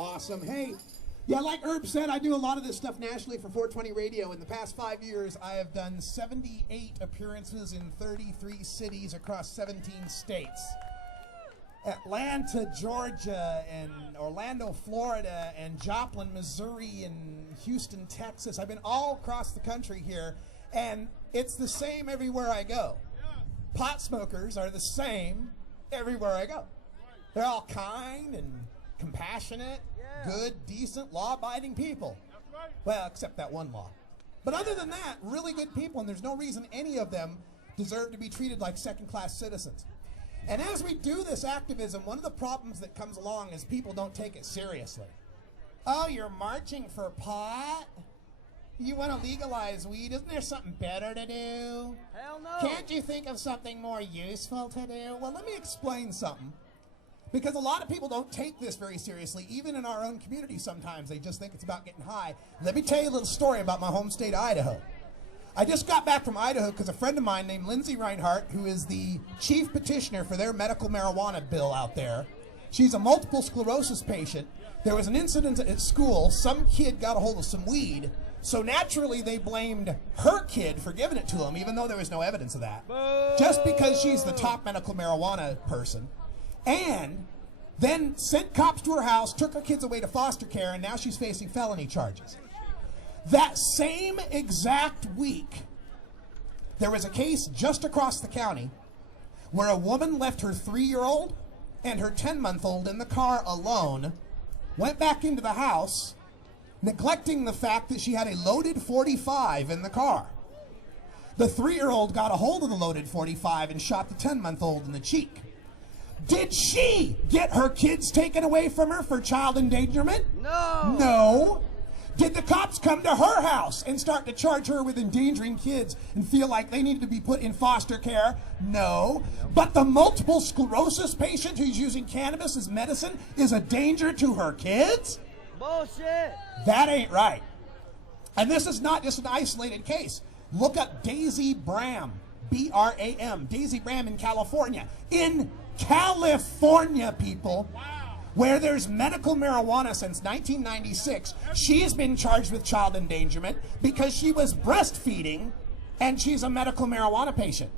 Awesome. Hey, yeah, like Herb said, I do a lot of this stuff nationally for 420 Radio. In the past 5 years, I have done 78 appearances in 33 cities across 17 states. Atlanta, Georgia, and Orlando, Florida, and Joplin, Missouri, and Houston, Texas. I've been all across the country here, and it's the same everywhere I go. Pot smokers are the same everywhere I go. They're all kind and compassionate, good, decent, law-abiding people. Well, except that one law. But other than that, really good people, and there's no reason any of them deserve to be treated like second-class citizens. And as we do this activism, one of the problems that comes along is people don't take it seriously. Oh, you're marching for pot? You want to legalize weed? Isn't there something better to do? Hell no. Can't you think of something more useful to do? Well, let me explain something. Because a lot of people don't take this very seriously. Even in our own community sometimes, they just think it's about getting high. Let me tell you a little story about my home state, Idaho. I just got back from Idaho because a friend of mine named Lindsay Reinhart, who is the chief petitioner for their medical marijuana bill out there, she's a multiple sclerosis patient. There was an incident at school. Some kid got a hold of some weed, so naturally they blamed her kid for giving it to him, even though there was no evidence of that. Just because she's the top medical marijuana person. And then sent cops to her house, took her kids away to foster care, and now she's facing felony charges. That same exact week, there was a case just across the county where a woman left her 3-year-old and her 10-month-old in the car alone, went back into the house, neglecting the fact that she had a loaded 45 in the car. The 3-year-old got a hold of the loaded 45 and shot the 10-month-old in the cheek. Did she get her kids taken away from her for child endangerment? No. No. Did the cops come to her house and start to charge her with endangering kids and feel like they needed to be put in foster care? No. But the multiple sclerosis patient who's using cannabis as medicine is a danger to her kids? Bullshit. That ain't right. And this is not just an isolated case. Look up Daisy Bram, B-R-A-M, Daisy Bram in California. In California, people. Wow. Where there's medical marijuana since 1996, she has been charged with child endangerment because she was breastfeeding and she's a medical marijuana patient.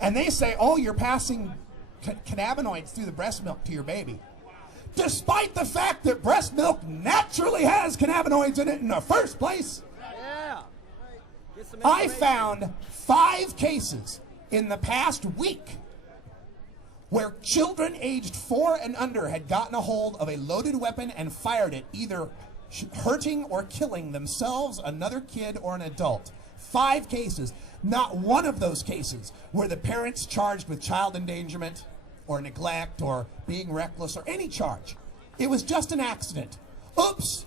And they say, oh, you're passing cannabinoids through the breast milk to your baby. Despite the fact that breast milk naturally has cannabinoids in it in the first place. Yeah. I found 5 cases in the past week where children aged 4 and under had gotten a hold of a loaded weapon and fired it, either hurting or killing themselves, another kid, or an adult. 5 cases. Not one of those cases were the parents charged with child endangerment or neglect or being reckless or any charge. It was just an accident. Oops,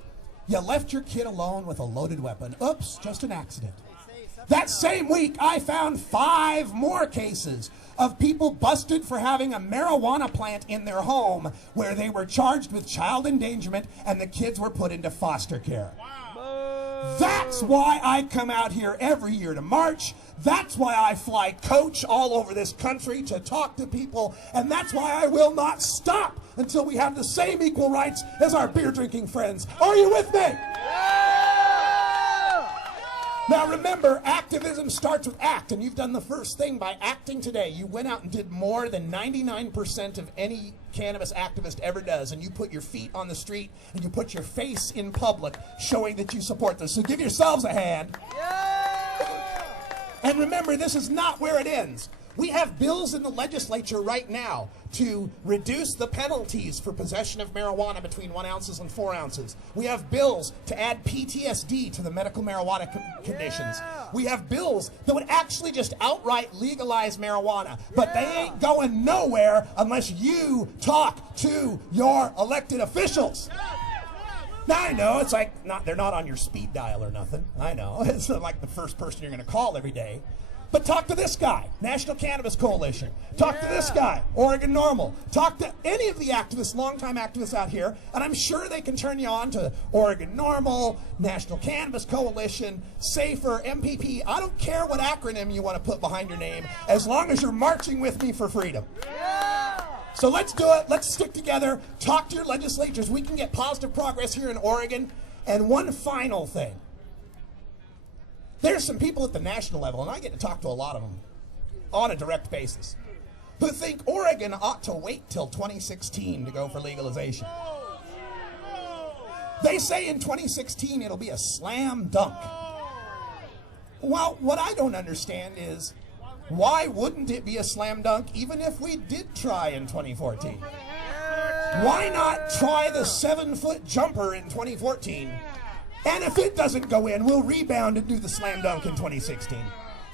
you left your kid alone with a loaded weapon. Oops, just an accident. That same week, I found 5 more cases of people busted for having a marijuana plant in their home where they were charged with child endangerment and the kids were put into foster care. Wow. That's why I come out here every year to march. That's why I fly coach all over this country to talk to people. And that's why I will not stop until we have the same equal rights as our beer drinking friends. Are you with me? Now remember, activism starts with act, and you've done the first thing by acting today. You went out and did more than 99% of any cannabis activist ever does, and you put your feet on the street, and you put your face in public, showing that you support this. So give yourselves a hand. Yeah! And remember, this is not where it ends. We have bills in the legislature right now to reduce the penalties for possession of marijuana between 1 ounces and 4 ounces. We have bills to add PTSD to the medical marijuana conditions. Yeah. We have bills that would actually just outright legalize marijuana. But they ain't going nowhere unless you talk to your elected officials. Now, I know, it's like they're not on your speed dial or nothing. I know, it's not like the first person you're going to call every day. But talk to this guy, National Cannabis Coalition. Talk to this guy, Oregon Normal. Talk to any of the activists, longtime activists out here, and I'm sure they can turn you on to Oregon Normal, National Cannabis Coalition, SAFER, MPP. I don't care what acronym you want to put behind your name, as long as you're marching with me for freedom. Yeah. So let's do it. Let's stick together. Talk to your legislatures. We can get positive progress here in Oregon. And one final thing. There's some people at the national level, and I get to talk to a lot of them on a direct basis, who think Oregon ought to wait till 2016 to go for legalization. They say in 2016 it'll be a slam dunk. Well, what I don't understand is, why wouldn't it be a slam dunk even if we did try in 2014? Why not try the 7-foot jumper in 2014? And if it doesn't go in, we'll rebound and do the slam dunk in 2016.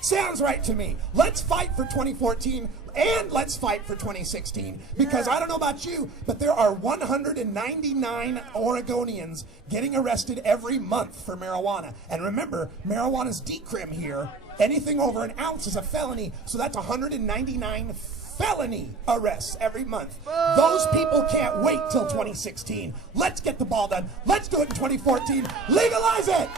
Sounds right to me. Let's fight for 2014 and let's fight for 2016, because I don't know about you, but there are 199 Oregonians getting arrested every month for marijuana. And remember, marijuana's decrim here. Anything over an ounce is a felony, so that's 199 felony arrests every month. Those people can't wait till 2016. Let's get the ball done. Let's do it in 2014. Legalize it!